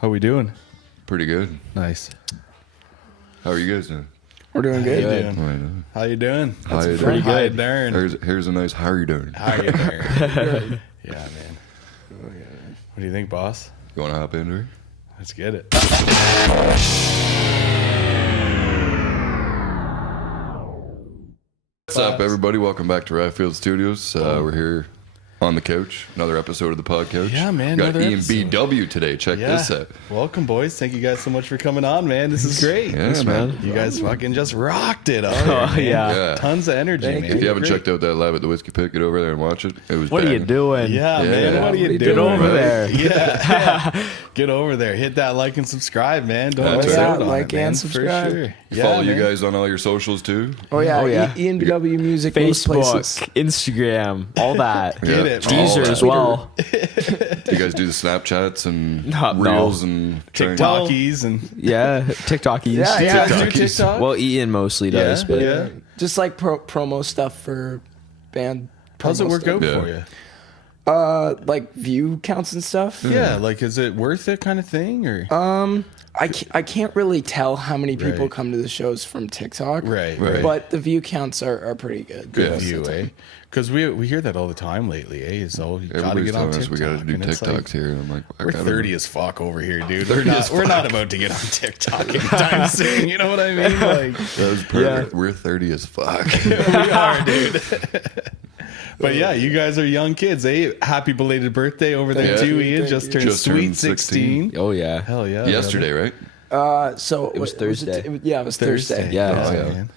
How we doing? Pretty good. Nice. How are you guys doing? We're doing good. How you doing? I know. How you doing? How you Pretty doing? good. Darn. Here's a nice how you doing. How you doing? Yeah, man. What do you think, boss? You want to hop into it? Let's get it. What's up, everybody? Welcome back to Rathfield Studios. We're here on the couch. Another episode of the Podcouch. Yeah, man, We got another Ian BW today. Check this out. Welcome, boys. Thank you guys so much for coming on, man. This is great. Yeah, man. You guys fucking just rocked it. Yeah. Tons of energy, man. If you haven't checked out that live at the Thewhiskepit, get over there and watch it. It was What are you bang. doing? Yeah, man. What are you doing? Get over there. Yeah. Get over there. Hit that like and subscribe, man. Don't That's miss right. out on Like it, man, and subscribe. For sure. Follow you man. guys on all your socials too. Oh yeah, Oh, yeah. ENBW music, most Facebook, places. Instagram, all that. Yeah. Get it. Deezer All as that. well. You guys do the Snapchats and No. Reels and TikTokies and Yeah, TikTokies. Yeah, do TikTok. Well, Ian mostly does, but yeah. Just like promo stuff for band. How's it promo work stuff. out Yeah. for you? Like view counts and stuff. Yeah, like is it worth it kind of thing or? I can't really tell how many people Right. come to the shows from TikTok. Right. But the view counts are pretty good. Good Yeah. view, eh? Because we hear that all the time lately, eh? So you gotta Everybody's get on telling us TikTok. we got to do and it's TikToks like, here. And I'm like, I we're gotta- 30 as fuck over here, dude. 30 as We're not about to get on TikTok anytime soon. You know what I mean? Like That was perfect. We're 30 as fuck. we are, dude. But yeah, you guys are young kids, eh? Happy belated birthday over there Yeah. too, Ian. Thank Just you. turned Just sweet turned 16. 16. oh yeah. Hell yeah. Yesterday, right? So It was Thursday. Yeah, it was Thursday. Yeah. That's Oh, it, yeah. man.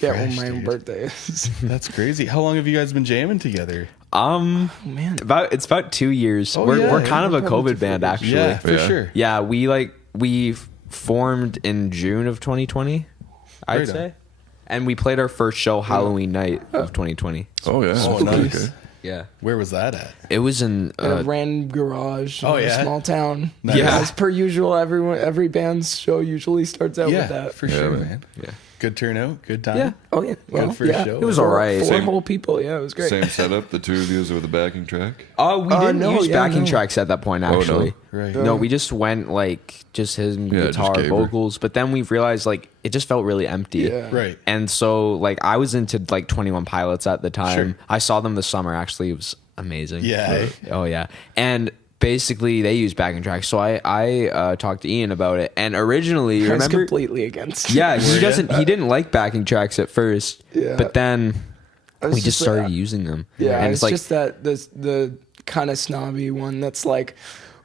Yeah, Fresh, when my own dude. birthday is. That's crazy. How long have you guys been jamming together? Man. It's about 2 years. Oh, we're yeah, we're yeah, kind of a probably COVID 2 band, years. actually. Yeah, for Yeah. sure. Yeah, we formed in June of 2020, I'd Right on. say, and we played our first show Halloween night of 2020. Oh, yeah. Oh, Okay. nice. Yeah, Where was that at? it was in A random garage in Oh, a yeah? small town. Nice. Yeah. As per usual, every band's show usually starts out Yeah, with that. for Yeah, sure, man. man. Yeah. Good turnout. Good time. Yeah. Oh yeah. Well, first yeah. show. It was Four- alright. Four Same. whole people. Yeah, it was great. Same setup, the two of you with the backing track. Oh, we didn't no, use yeah, backing no. tracks at that point, no. actually. Right. No, we just went like just him, Yeah, just guitar, gave her. vocals. But then we realized like it just felt really empty. Yeah. Right. And so like I was into like 21 Pilots at the time. Sure. I saw them this summer. Actually, it was amazing. Yeah. eh? Oh yeah. And basically they use backing tracks. So I talked to Ian about it. And originally, I was remember? completely against. Yeah, Were he ya? doesn't. He didn't like backing tracks at first. Yeah. But then I was we just like, started using them. Yeah, and it's like just that the kind of snobby one that's like,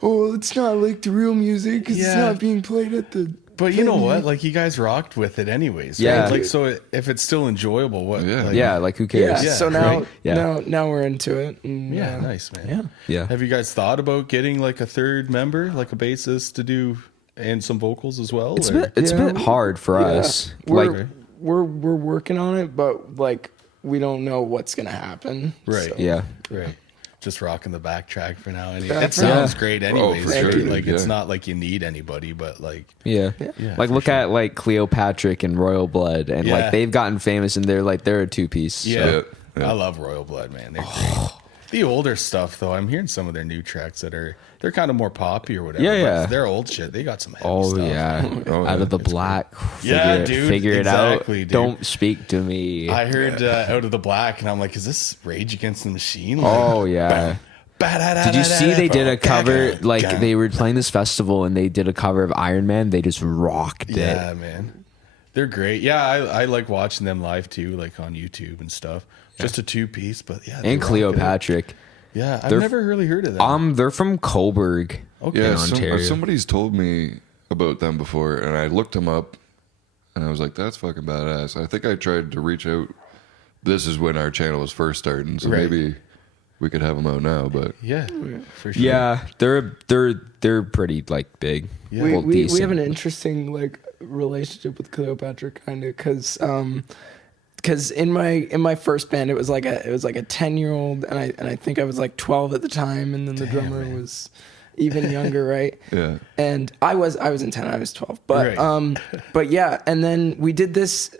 oh, it's not like the real music 'cause it's Yeah. not being played at the. But you know venue. what? Like you guys rocked with it anyways. Yeah. Right? Like so, if it's still enjoyable, what? Yeah. Like, yeah, like who cares? Yeah, Yeah, so now, right. Yeah. now we're into it. And, Yeah. Nice, man. Yeah. Yeah. Have you guys thought about getting like a third member, like a bassist, to do and some vocals as well? It's or- a Yeah, bit hard for Yeah. us. We're, Like we're working on it, but like we don't know what's gonna happen. Right. So- yeah. right. Just rocking the backtrack for now. Anyway, Yeah, it for sounds now. great, anyways. for right? sure, Like yeah. it's not like you need anybody, but like Yeah. Yeah, Like for look at like Cleopatra and Royal Blood and Yeah. like they've gotten famous and they're a two piece. yeah, Yeah. I love Royal Blood, man. They're great. The older stuff though, I'm hearing some of their new tracks that they're kind of more poppy or whatever. Yeah, but yeah. Their old shit, they got some heavy Oh stuff. yeah. Oh, Out yeah. of the black. Yeah, dude, Figure it exactly, out. dude. Don't speak to me. I heard Out of the Black, and I'm like, is this Rage Against the Machine? Oh yeah. Did you see they did a cover like they were playing this festival and they did a cover of Iron Man? They just rocked it. Yeah, man, they're great. Yeah, I like watching them live too, like on YouTube and stuff. Just a two piece, but yeah, they And rock it. Cleopatra. Yeah, I've They're- never really heard of them. They're from Coburg. Okay. Yeah, in Ontario. somebody's told me about them before, and I looked them up, and I was like, that's fucking badass. I think I tried to reach out. This is when our channel was first starting, so Right. maybe we could have them out now, but Yeah, for sure. Yeah, they're pretty like big. Yeah. We, Well, we decent. have an interesting like relationship with Cleopatra kind of because in my first band it was like a 10-year-old and I think I was like 12 at the time, and then the drummer man. was even younger, right? yeah. And I was in 10, I was 12, but Right. but yeah, and then we did this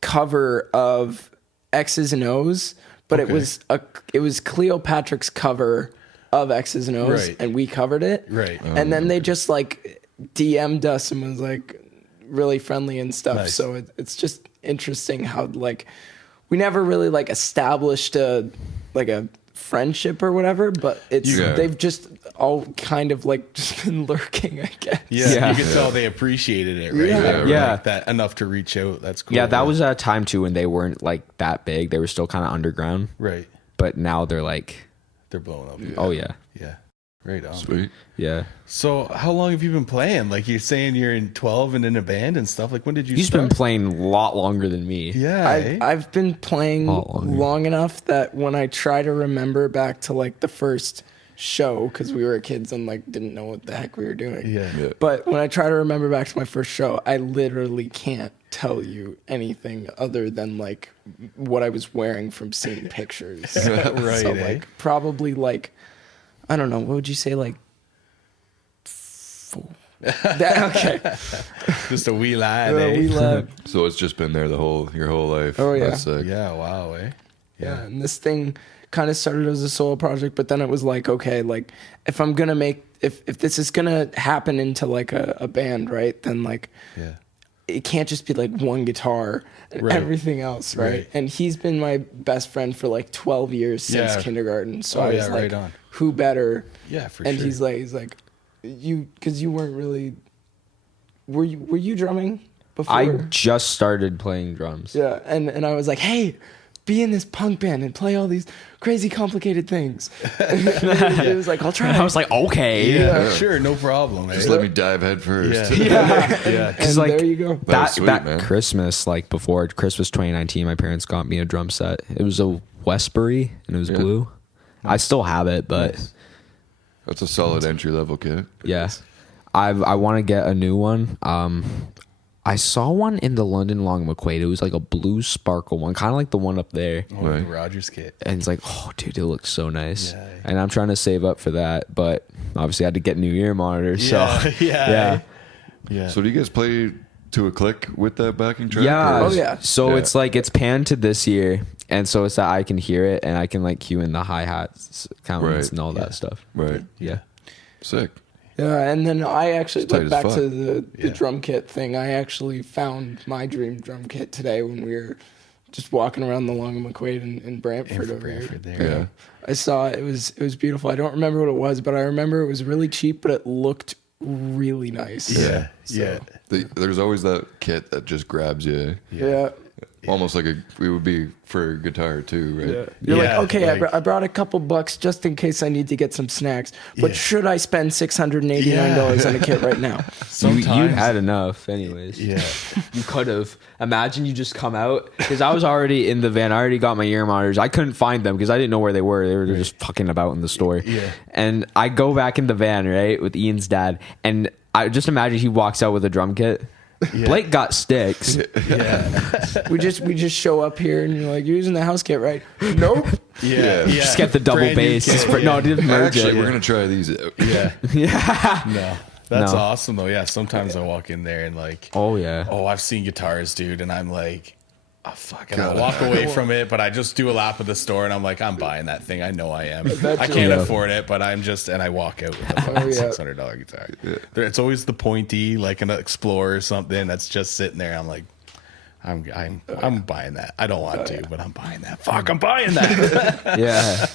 cover of X's and O's, but Okay. it was Cleopatra's cover of X's and O's, Right. and we covered it, Right. and then they just like DM'd us and was like really friendly and stuff. Nice. So it's just interesting how like we never really like established a friendship or whatever, but they've just all kind of like just been lurking, I guess. Yeah, you could tell they appreciated it, right? Yeah. Like that enough to reach out. That's cool. Yeah, that was a time too when they weren't like that big. They were still kind of underground. right. But now they're like, They're blowing up. oh yeah. Yeah. Right on. Sweet. Yeah. So how long have you been playing? Like you're saying you're in 12 and in a band and stuff. Like when did you He's start? been playing a lot longer than me. Yeah. eh? I've been playing Lot longer. long enough that when I try to remember back to like the first show, because we were kids and like didn't know what the heck we were doing. Yeah. But when I try to remember back to my first show, I literally can't tell you anything other than like what I was wearing from seeing pictures. Right, So eh? like probably like, I don't know, what would you say, like 4? Okay. Just a wee lad, eh? We love. So it's just been there your whole life. Oh, yeah. That's sick. Yeah, wow, eh? Yeah, and this thing kind of started as a solo project, but then it was like, okay, like if I'm gonna make if this is gonna happen into like a band, right? Then like Yeah. it can't just be like one guitar and Right. everything else, right? Right. And he's been my best friend for like 12 years since Yeah. kindergarten. So Oh, I was yeah, like, right on. who better? Yeah, for And sure. he's like, because you weren't really. Were you drumming before? I just started playing drums. Yeah, and I was like, hey, be in this punk band and play all these crazy complicated things. And it was like, I'll try. I was like, okay. yeah, sure, no problem. Just eh? let me dive head first. Yeah. Yeah. and like, there you go. That was That, sweet, that man. Christmas, like before Christmas 2019, my parents got me a drum set. It was a Westbury and it was blue. I still have it, but That's a solid entry level kit. yeah, I want to get a new one. I saw one in the London Long Mcquade. It was like a blue sparkle one, kind of like the one up there. Oh, the Right. Rogers kit. And it's like, oh, dude, it looks so nice. Yeah. And I'm trying to save up for that, but obviously I had to get new ear monitors. Yeah, So yeah. Yeah. So do you guys play to a click with that backing track? yeah. or- Oh, yeah. So Yeah. it's like it's panned to this year, and so it's that I can hear it and I can like cue in the hi hats, counts, Right. and all Yeah. that stuff. Right. Yeah. Sick. Yeah, and then I actually It's tight like as back fuck. to the Yeah. drum kit thing. I actually found my dream drum kit today when we were just walking around the Long McQuaid in Brantford over Brantford here. there. Yeah. I saw it. It was beautiful. I don't remember what it was, but I remember it was really cheap, but it looked really nice. Yeah. So, Yeah. There's always that kit that just grabs you. Yeah. Almost like it would be for guitar too, right? Yeah. You're Yeah, like, okay, like- I brought a couple bucks just in case I need to get some snacks. But Yeah. should I spend $689 on a kit right now? You Sometimes. had enough, anyways. Yeah. You could have. Imagine you just come out because I was already in the van. I already got my ear monitors. I couldn't find them because I didn't know where they were. They were just fucking about in the store. Yeah. And I go back in the van right with Ian's dad, and I just imagine he walks out with a drum kit. Yeah. Blake got sticks. Yeah. we just show up here and you're like, you're using the house kit, right? Nope. Yeah. Yeah. Just get the double Brand new bass. kit, No, didn't merge Actually, it. we're gonna try these out. Yeah. Yeah. No. That's No. awesome though. Yeah. Sometimes I walk in there and like, Oh yeah. oh, I've seen guitars, dude, and I'm like, oh fuck, and I God. walk away from it, but I just do a lap of the store and I'm like, I'm buying that thing. I know I am. bet I you can't will. afford it, but I'm just, and I walk out with a fucking Oh, yeah. $600 guitar. It's always the pointy, like an Explorer or something that's just sitting there. I'm like, I'm buying that. I don't want to, but I'm buying that. Fuck, I'm buying that. Yeah.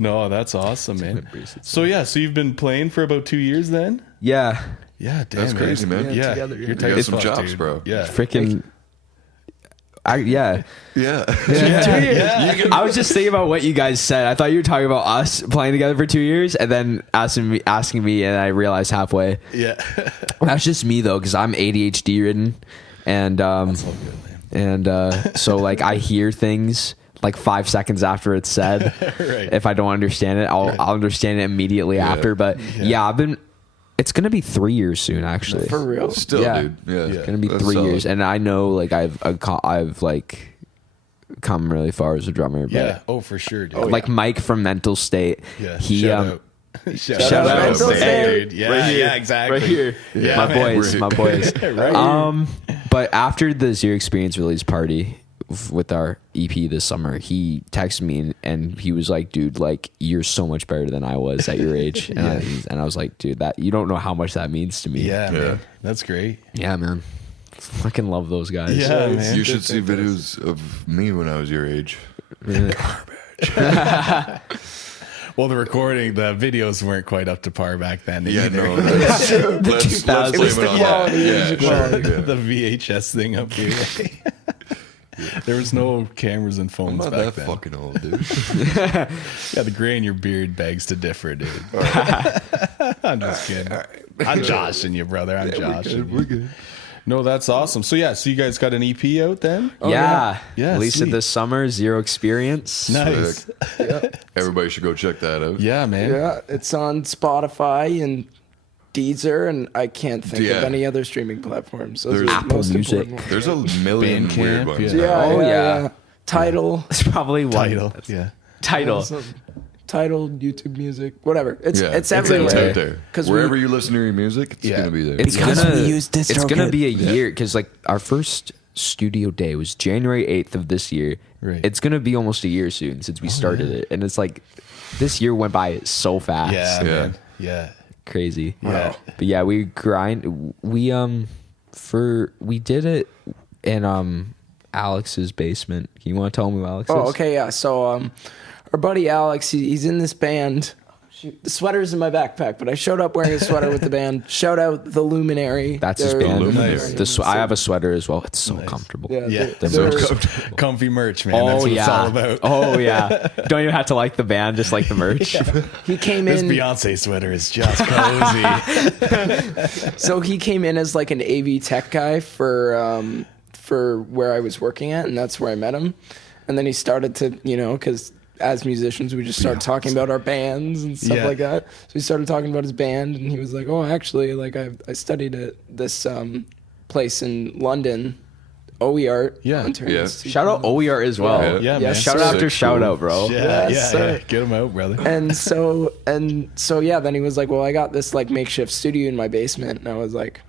No, that's awesome, man. So yeah, so you've been playing for about 2 years then? Yeah. Yeah, damn, That's crazy, man. Yeah, together, yeah. you're You tight got as some fuck, chops, dude. bro. Yeah, Freaking. Yeah. Yeah. yeah. I was just thinking about what you guys said. I thought you were talking about us playing together for 2 years, and then asking me, and I realized halfway Yeah. that's just me though, because I'm ADHD ridden, and That's all good, man. so like I hear things like 5 seconds after it's said. Right. If I don't understand it, I'll immediately immediately after. But yeah, it's gonna be 3 years soon, actually. For real. Still, Yeah. dude. Yeah. It's gonna be That's 3 solid. years, and I know like I've like come really far as a drummer. But Yeah. Oh, for sure, dude. like Mike from Mental State. Yeah. He shout out. Shout out out. Mental State. Dude. Yeah. Right here. Yeah. Exactly. right here. Yeah, my man. boys. Right. My boys. Right. But after the Zero Experience release party, with our EP this summer, he texted me and he was like, dude, like you're so much better than I was at your age. And I was like, dude, that you don't know how much that means to me. Yeah, man. That's great. Yeah, man. Fucking love those guys. Yeah, man. You should see videos of me when I was your age. Well, the videos weren't quite up to par back then. Yeah, either. no. Let's blame It was it the on quality, that. it was Yeah, the sure. quality. Yeah. The VHS thing up here. There was no cameras and I'm phones not back that then. fucking old, dude. Yeah, the gray in your beard begs to differ, dude. I'm just kidding. I'm joshing you, brother. I'm joshing. We're good. No, that's awesome. So yeah, so you guys got an EP out then? Yeah. Yeah, Released sweet. it this summer, Zero Experience. Nice. Everybody should go check that out. Yeah, man. Yeah, it's on Spotify and Deezer, and I can't think Yeah. of any other streaming platforms. Those There's are the Apple most Music. important ones. There's a million Bandcamp, weird ones. yeah. now. Oh, yeah. Tidal. It's probably one. Title. Yeah. Title. Tidal, YouTube Music, whatever. It's Yeah, it's everywhere. It's out there. 'Cause Wherever we- you listen to your music, it's Yeah. gonna be there. It's Because gonna, we use it's gonna DistroKid. be a year because like our first studio day was January 8th of this year. Right. It's gonna be almost a year soon since we started it, and it's like this year went by so fast. Yeah, Yeah. man. Yeah. Crazy. Yeah. But yeah, we grind. We did it in Alex's basement. You want to tell me who Alex is? Oh, okay, yeah. So our buddy Alex, he's in this band. Shoot, the sweater's in my backpack, but I showed up wearing a sweater with the band. Shout out the Luminary. That's his They're- band. Luminary. I have a sweater as well. It's so comfortable. Yeah, Yeah. they're- So they're- comfy merch, man. That's what it's all about. Oh yeah. Don't even have to like the band, just like the merch. he came This in. Beyonce sweater is just cozy. So he came in as like an AV tech guy for where I was working at, and that's where I met him. And then he started to, because as musicians, we just started talking about our bands and stuff Yeah. like that. So he started talking about his band, and he was like, "Oh, actually, like I studied at this place in London, OEArt." Yeah. Ontario Yeah. Institute. Shout out OER as well. Yeah. Yeah, Yes, man. sir. Shout out after Sick, shout cool. out, bro. Yeah, Yes, yeah, sir. yeah. Get them out, brother. And so yeah, then he was like, "Well, I got this like makeshift studio in my basement," and I was like,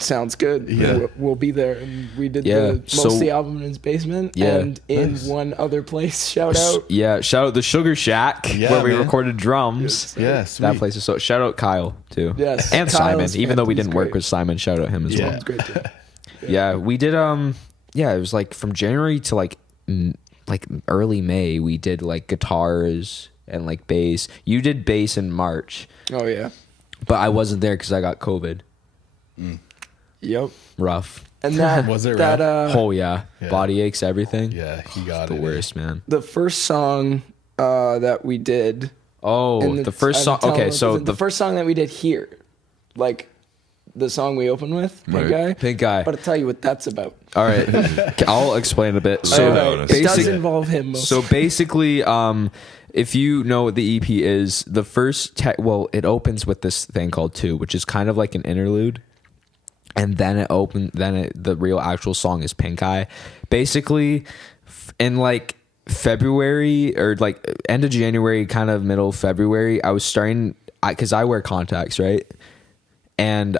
"Sounds good. Yeah. We'll be there." And we did Yeah, most so- of the album in his basement, Yeah. and in Nice. one other place. Shout out. Yeah, shout out the Sugar Shack Yeah, where we man. recorded drums. Yeah, sweet. That place is so. Shout out Kyle too. Yes, and Kyle's Simon. Even though we he's didn't work great. with Simon, shout out him as Yeah. well. It's great. Too. Yeah, we did. Yeah, it was like from January to like early May. We did like guitars and like bass. You did bass in March, Oh yeah. but I wasn't there because I got COVID. Yep. Rough. And that Was it that Oh yeah. Yeah. Body aches, everything. Yeah, he got The it. worst, man. the first song that we did. Oh, and the first song. Okay, so the first song that we did here, like the song we open with, Pink Right. Eye. Pink Eye. But I'll tell you what that's about. All right, I'll explain a bit. So, So, down. It does basic, involve him. Most. so basically, if you know what the EP is, the first it opens with this thing called Two, which is kind of like an interlude, and then the real actual song is Pink Eye. Basically, in like February or like end of January, kind of middle of February, I was starting because I wear contacts, right? And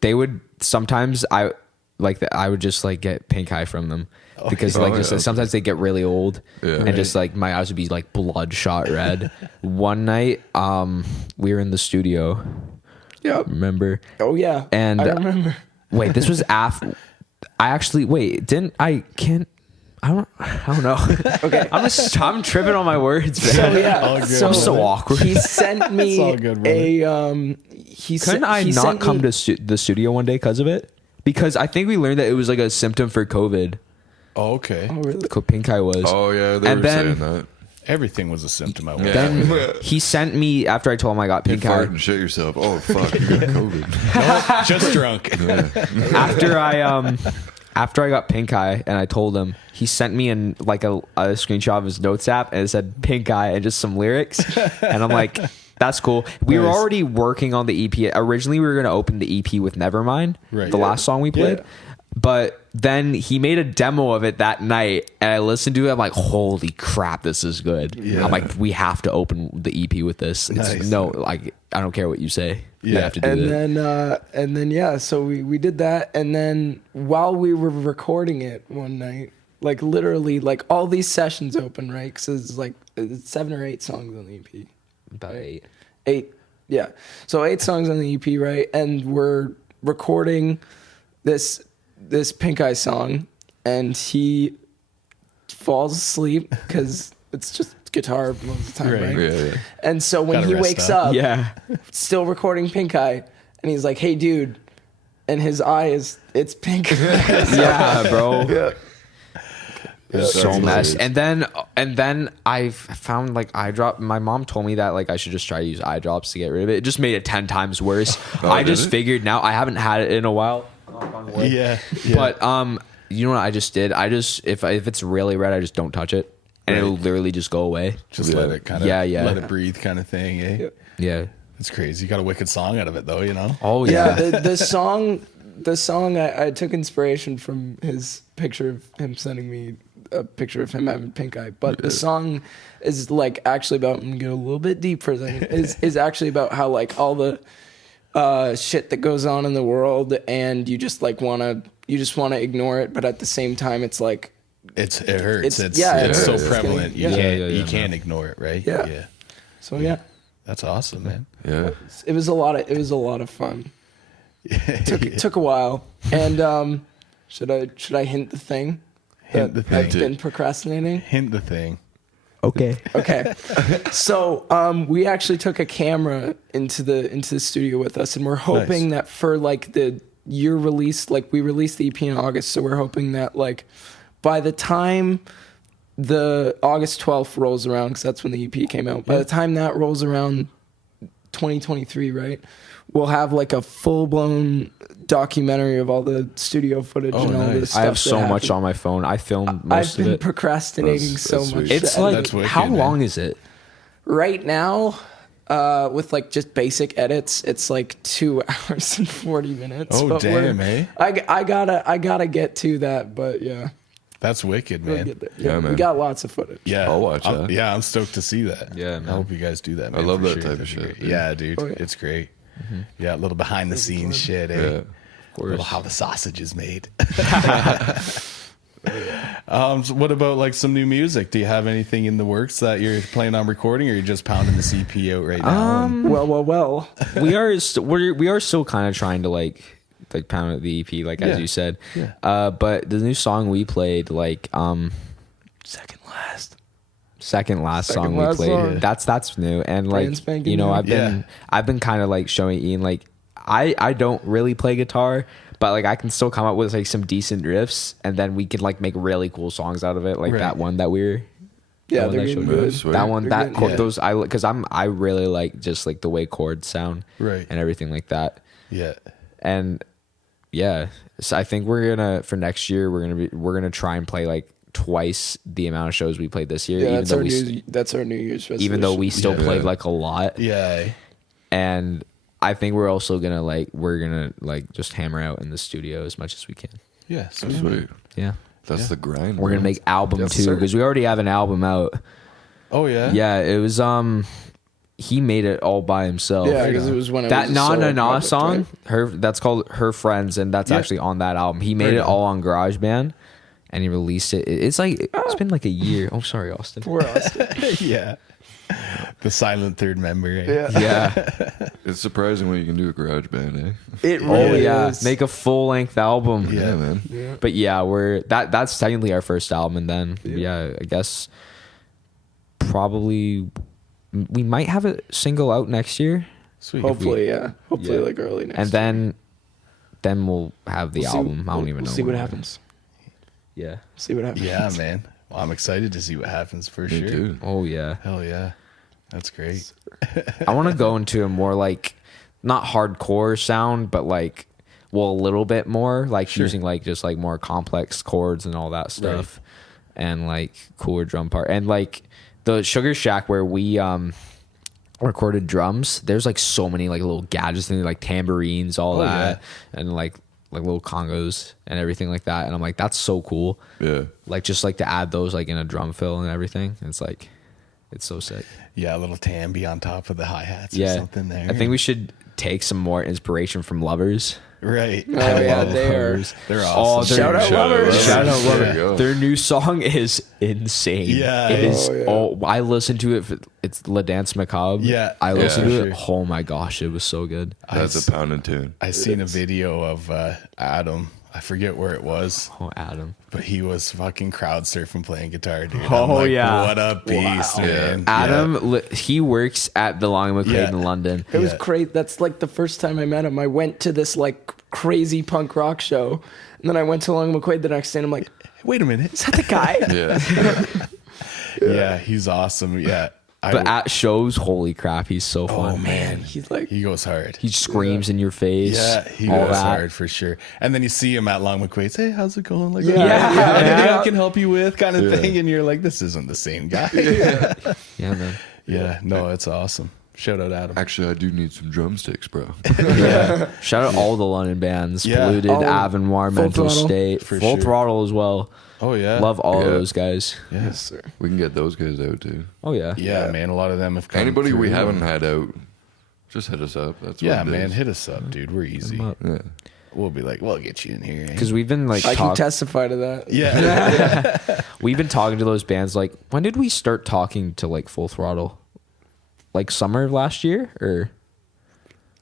they would sometimes I would just like get pink eye from them because yeah. like Oh, just yeah. sometimes they get really old Yeah. and just like my eyes would be like bloodshot red. One night we were in the studio, Yep. remember? Oh yeah. And I remember. wait, this was after I don't know. Okay. I'm tripping on my words, man. So yeah. All good, I'm so brother. awkward. He sent me It's all good, brother. Couldn't I not come to the studio one day because of it? Because I think we learned that it was like a symptom for COVID. Oh, okay. Oh really? Pink eye was. Oh yeah, they And were then- saying that. Everything was a symptom. I Yeah. Then he sent me after I told him I got You pink fart eye. and shit yourself. Oh fuck, you got COVID. just drunk. After I got pink eye and I told him, he sent me a screenshot of his notes app and it said pink eye and just some lyrics. And I'm like, that's cool. We were Nice. already working on the EP. Originally, we were going to open the EP with Nevermind, Right. the Yeah. last song we played. Yeah. But then he made a demo of it that night, and I listened to it. I'm like, holy crap, this is good. Yeah. I'm like, we have to open the EP with this. It's, Nice. No, like, I don't care what you say. You Yeah. have to do And it. then yeah, so we did that, and then while we were recording it one night, like literally, like all these sessions open, right? Because it's like it's 7 or 8 songs on the EP. About 8. 8, yeah. So 8 songs on the EP, right? And we're recording this Pink Eye song, and he falls asleep because it's just guitar most of the time, Right. right? Yeah. And so when Gotta he rest wakes up. up, Yeah. still recording Pink Eye, and he's like, "Hey, dude," and his eye it's pink. Yeah, bro. Yeah. That's So mess. hilarious. And then I found like eye drop. My mom told me that like I should just try to use eye drops to get rid of it. It just made it 10 times worse. I did just it? figured now I haven't had it in a while. Knock on wood. Yeah. But you know what I just did? I just if it's really red, I just don't touch it, and it'll literally just go away. just let it kind of Yeah, yeah. let it breathe kind of thing. Eh? Yep. Yeah. It's crazy. You got a wicked song out of it though, you know. Oh Yeah, yeah. the song I took inspiration from his picture of him sending me a picture of him having pink eye, but the song is like actually about, I'm gonna get a little bit deep for a second, is actually about how like all the shit that goes on in the world, and you just wanna ignore it, but at the same time it's like It hurts. It's yeah, it so hurts. prevalent. Yeah. You can't Yeah, you can't ignore it, right? Yeah. so yeah. That's awesome, man. Yeah. It was a lot of fun. Took a while. And should I hint the thing? Hint the that I've thing. been procrastinating? Hint the thing. Okay. Okay. So we actually took a camera into the studio with us, and we're hoping that for like the year release, like we released the EP in August, so we're hoping that like by the time the August 12th rolls around, because that's when the EP came out, by the time that rolls around 2023, right, we'll have like a full-blown documentary of all the studio footage and all nice. this stuff. I have that so much happened. on my phone. I filmed I've most of been it. procrastinating That's so sweet. much. It's to like That's wicked, how man. long is it? right now, with like just basic edits, it's like 2 hours and 40 minutes. Oh, but damn, we're- eh? I gotta get to that, but yeah, That's wicked, we'll man. get there. Yeah, man. We got lots of footage. Yeah, I'll watch that. Yeah, I'm stoked to see that. Yeah, I man. hope you guys do that. I Man, love for that sure. type of That'd be shit, great. dude. Yeah, dude, Oh, yeah. it's great. Yeah, a little behind the scenes shit. Eh? Yeah. Of A little course. how the sausage is made. So what about like some new music? Do you have anything in the works that you're planning on recording, or you're just pounding the CP out right now? Well. we are still kind of trying to like pound at the EP, like as Yeah. you said. Yeah. But the new song we played, like second last song we last played, song. that's new, and Brand like spanking you know new. I've been kind of like showing Ian like I don't really play guitar, but like I can still come up with like some decent riffs, and then we can like make really cool songs out of it, like Right. that one that we were. Yeah, one they're that getting showed good. me. Sweet. That one, They're that getting chord, good. those I really like just like the way chords sound, Right. and everything like that. Yeah. And yeah, so I think we're gonna for next year we're gonna try and play like twice the amount of shows we played this year. Yeah, that's our New Year's resolution. even though we still Yeah. played like a lot, Yeah. and I think we're also gonna just hammer out in the studio as much as we can. Yeah. Sweet. Sweet. Yeah, That's the grind. we're gonna man. make album Yes, too sir. because we already have an album out. Oh yeah. Yeah, it was he made it all by himself. Yeah, because it was when it That was a Na solo Na Na project, song, right? that's called Her Friends, and that's Yeah. actually on that album. He made Right it on. all on GarageBand, and he released it. It's like it's been like a year. Oh, sorry, Austin. Poor Austin. Yeah. The silent third member. Eh? Yeah, Yeah. It's surprising what you can do with GarageBand, eh? it Oh really yeah. is. Make a full length album. Yeah. Yeah, man. Yeah. But yeah, that's technically our first album, and then yeah, I guess probably we might have a single out next year, Sweet. Hopefully, yeah. Hopefully, Yeah. like early next. and year. then we'll have the We'll see- album. I don't even we'll know. See what when. happens. Yeah. See what happens. Yeah, man. Well, I'm excited to see what happens for Me sure. too. Oh yeah. Hell yeah. That's great. I want to go into a more like not hardcore sound, but like a little bit more like Sure. using like just like more complex chords and all that stuff, and like cooler drum part, and like the Sugar Shack where we recorded drums. There's like so many like little gadgets and like tambourines, all Oh, that, and like like little congos and everything like that. And I'm like, that's so cool. Yeah. Like just like to add those like in a drum fill and everything. It's like, it's so sick. Yeah, a little tambi on top of the hi-hats or Yeah. something there. I think we should take some more inspiration from Lovers. Right. Oh, yeah, love they are. Lovers. They're Oh, awesome. Shout out Lovers. Shout out There you Lovers. go. Their new song is insane. Yeah. It is. Oh, yeah. Oh, I listened to it. It's La Dance Macabre. Yeah. I listened Yeah, to it. Oh my gosh, it was so good. That's a pounding tune. I seen a video of Adam. I forget where it was, Oh, Adam. but he was fucking crowd surfing playing guitar, dude. Oh, I'm like, yeah. What a beast, Wow. man. Adam, he works at the Long and McQuade Yeah. in London. It was Yeah. great. That's like the first time I met him. I went to this like crazy punk rock show, and then I went to Long McQuade the next day, and I'm like, Wait a minute. is that the guy? Yeah. Yeah, he's awesome. Yeah. But at shows, holy crap, he's so fun. oh, man. He's like, He goes hard. He screams in your face. Yeah, he all goes that. hard for sure. And then you see him at Long McQuaid's. Hey, how's it going? Like, Yeah, anything yeah. I can help you with, kind of Yeah. thing. And you're like, this isn't the same guy. Yeah, man. Yeah, no, it's awesome. Shout out Adam. Actually, I do need some drumsticks, bro. Yeah. Shout out all the London bands. Yeah. Polluted, Oh, Avonwar, Full Mental Throttle. State, For Full sure. Throttle as well. Oh yeah, Love all of Yeah. those guys. Yeah. yes, sir. We can get those guys out too. Oh yeah. Yeah, man. A lot of them have come. Anybody we through. haven't had out, just hit us up. That's Yeah, what it man. is. Hit us up, dude. We're easy. Yeah. We'll be like, we'll get you in here. eh? Because we've been like I can testify to that. Yeah. we've been talking to those bands. Like, when did we start talking to like Full Throttle? Like summer of last year, or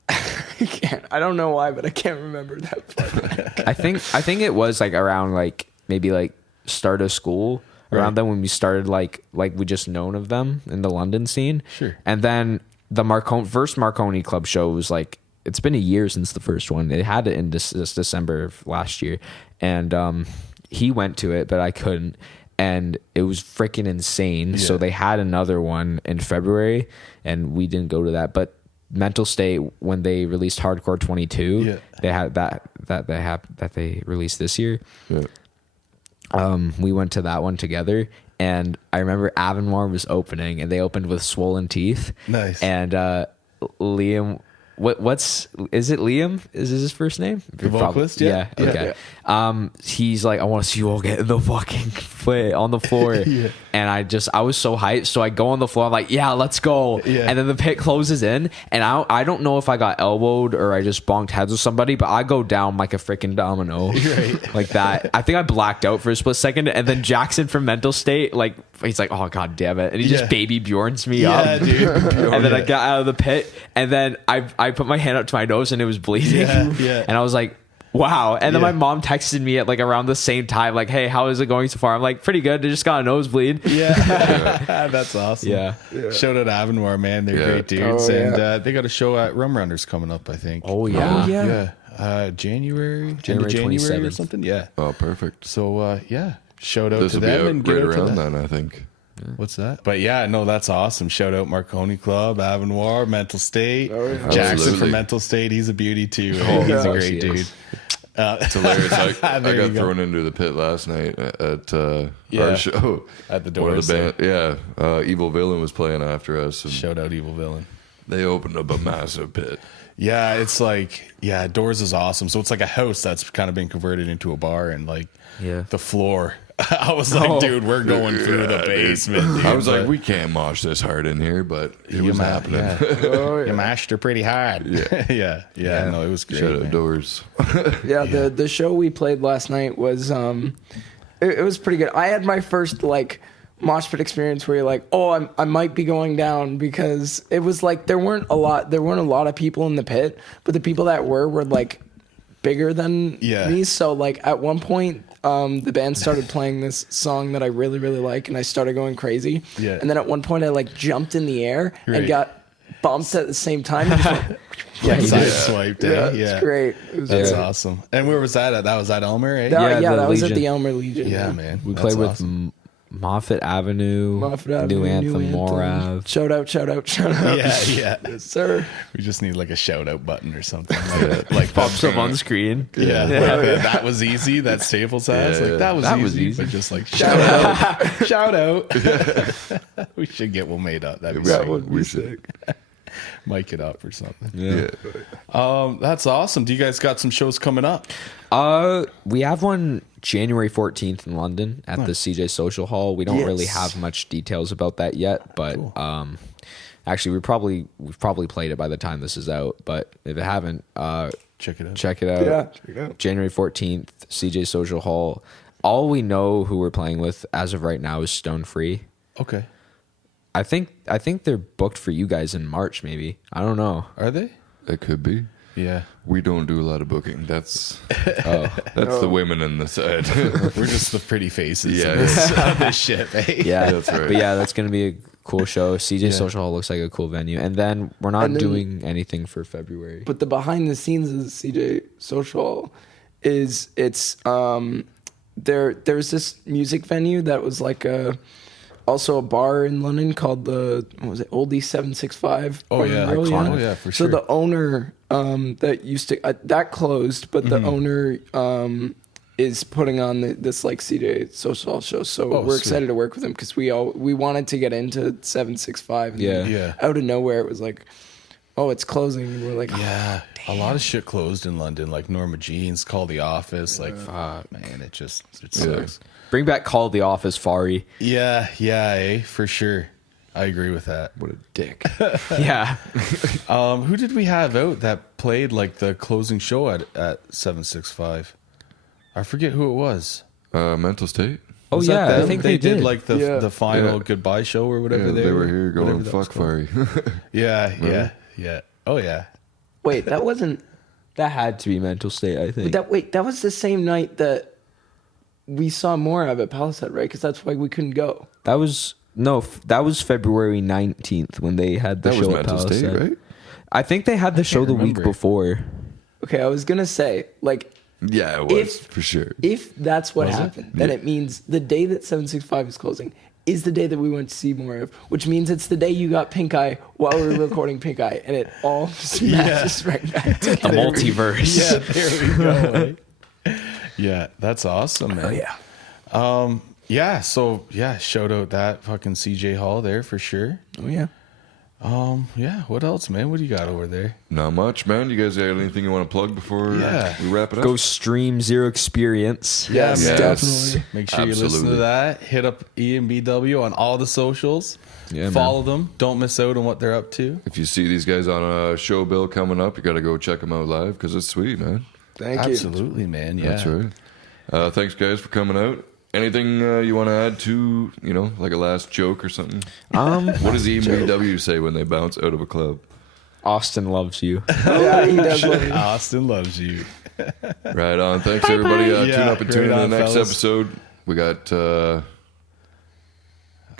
I don't know why, but I can't remember that part. I think it was like around like maybe like start of school around Right. then when we started like we just known of them in the London scene. Sure. And then the first Marconi Club show was like, it's been a year since the first one. They had it in this December of last year, and he went to it, but I couldn't. And it was freaking insane. So Yeah. they had another one in February, and we didn't go to that. But Mental State, when they released Hardcore 22, Yeah. they had that they released this year. Yeah. We went to that one together, and I remember Avonmar was opening, and they opened with Swollen Teeth. Nice. And Liam, is it Liam? Is his first name? The vocalist? Yeah. Yeah. Okay. He's like, I want to see you all get in the fucking foot on the floor. Yeah. And I was so hyped. So I go on the floor. I'm like, yeah, let's go. Yeah. And then the pit closes in, and I don't know if I got elbowed or I just bonked heads with somebody, but I go down like a freaking domino. Right. Like that. I think I blacked out for a split second, and then Jackson from Mental State, like, he's like, oh god damn it, and he Yeah. just baby Bjorns me Yeah, up. dude. And then I Yeah. got out of the pit, and then I put my hand up to my nose, and it was bleeding. Yeah, yeah. And I was like, wow. And then Yeah. my mom texted me at like around the same time, like, hey, how is it going so far? I'm like, pretty good. I just got a nosebleed. Yeah. That's awesome. Yeah. Shout out Avonmar, man. They're Yeah. great dudes. Oh, yeah. And they got a show at Rum Runners coming up, I think. Oh yeah. Oh, yeah. Yeah. January end of January January or 27th. something. Yeah. Oh, perfect. So yeah. Shout out This to will be them out and get right out to around them. then, I think. What's that? But yeah, no, that's awesome. Shout out Marconi Club, Avonmar, Mental State. Oh, yeah. Jackson Absolutely. from Mental State. He's a beauty too. Oh, He's yeah. a Of great course he dude. is. It's hilarious. I There you got go. thrown into the pit last night at Yeah. our show. At the One of Doors the band, yeah. Evil Villain was playing after us, and Shout out Evil Villain. they opened up a massive pit. Yeah, it's like, yeah, Doors is awesome. So it's like a house that's kind of been converted into a bar, and like Yeah. the floor. I was like, Oh. dude, we're going through the Yeah, dude. basement. Dude. I was like, But we can't mosh this hard in here, but it you was ma- happening. Yeah. Oh, You yeah. mashed her pretty hard. Yeah. yeah. No, it was great. Shout out man. Doors. Yeah, the show we played last night was it was pretty good. I had my first like mosh pit experience where you're like, oh, I might be going down, because it was like there weren't a lot of people in the pit, but the people that were like bigger than Yeah. me. So like at one point, the band started playing this song that I really, really like, and I started going crazy. Yeah. And then at one point I like jumped in the air Right. and got bumped at the same time. And just went, Like Yeah. side swiped. yeah, Yeah. it's great. It was That's great. awesome. And where was that at? That was at Elmer, eh? That, Yeah, the that was at Legion. the Elmer Legion. Yeah, man. We That's played with awesome. Moffat Avenue, Moffat Avenue, New Anthem, Morav. Shout out. Yeah. Yes, sir. We just need like a shout out button or something. Like Pops up on the screen. Yeah, like that was easy. That Staples has. Yeah, Like that was that easy. was easy. But just like shout out, shout out. We should get one made up. That'd be Yeah, sick. That would be we sick. Mic it up or something. Yeah. That's awesome. Do you guys got some shows coming up? We have one January 14th in London at the CJ Social Hall. We don't really have much details about that yet, but actually we've probably played it by the time this is out. But if it haven't, Check it out. check it out. Yeah, check it out. January 14th, CJ Social Hall. All we know who we're playing with as of right now is Stone Free. Okay. I think they're booked for you guys in March, maybe. I don't know. Are they? It could be. Yeah. We don't do a lot of booking. That's the women in the side. We're just the pretty faces. Yeah, of this shit, mate. Yeah, That's right. But yeah, that's gonna be a cool show. CJ Social Hall looks like a cool venue, and then we're not doing anything for February. But the behind the scenes of the CJ Social is there's this music venue that was like also a bar in London called Oldie 765. Oh yeah, Iconic. oh yeah, for sure. So the owner that used to that closed, but the owner is putting on this like CJ Social show. So we're excited to work with him because we wanted to get into 765. And Yeah. out of nowhere, it was like, oh, it's closing. And we're like, Yeah, a lot of shit closed in London, like Norma Jean's, Call the Office. Like, fuck, man, it sucks. Bring back Call the Office, Fari. Yeah, for sure. I agree with that. What a dick. Yeah. Who did we have out that played like the closing show at 765? I forget who it was. Mental State. Oh Was that yeah, I them? think they did. like the final goodbye show or whatever. Yeah, they were here going fuck fiery. Yeah. Oh yeah. wait, that wasn't. That had to be Mental State, I think. That was the same night that we saw more of at Palisade, right? Because that's why we couldn't go. That was February 19th when they had the That show was at Mental Palisade. State, right? I think they had the show the week remember. before. Okay, I was gonna say, like, Yeah, it was for sure. if that's what happened, then it means the day that 765 is closing is the day that we went to see more of, which means it's the day you got pink eye while we were recording pink eye, and it all just matches right back to The multiverse. Yeah, there we go. Yeah, that's awesome, man. Oh yeah. Yeah, so shout out that fucking CJ Hall there for sure. Oh yeah. Yeah, what else, man? What do you got over there? Not much, man. You guys got anything you want to plug before we wrap it up? Go stream Zero Experience. Yes, Yes. definitely. Make sure you listen to Absolutely. that. Hit up EMBW on all the socials. Yeah, Follow them. Don't miss out on what they're up to. If you see these guys on a show bill coming up, you got to go check them out live because it's sweet, man. Thank you. Absolutely, man. Yeah. That's right. Thanks, guys, for coming out. Anything you want to add to, like a last joke or something? What does EMBW say when they bounce out of a club? Austin loves you. Yeah, he does love you. Austin loves you. Right on. Thanks, everybody. Tune Yeah, up and tune in right to the on, next fellas. episode. We got, I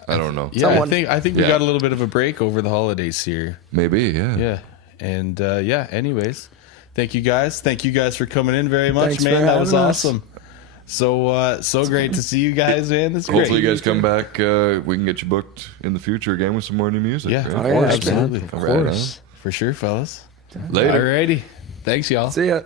don't know. Yeah, I think we Yeah. got a little bit of a break over the holidays here. Maybe, yeah. Yeah. And anyways, thank you guys. Thank you guys for coming in very much, Thanks man. for That was having us. awesome. So great to see you guys, man. That's great. Hopefully, you guys come back. We can get you booked in the future again with some more new music. Yeah, right? of Oh, yeah, course, absolutely. absolutely. Right on. For sure, fellas. Later. Alrighty. Thanks, y'all. See ya.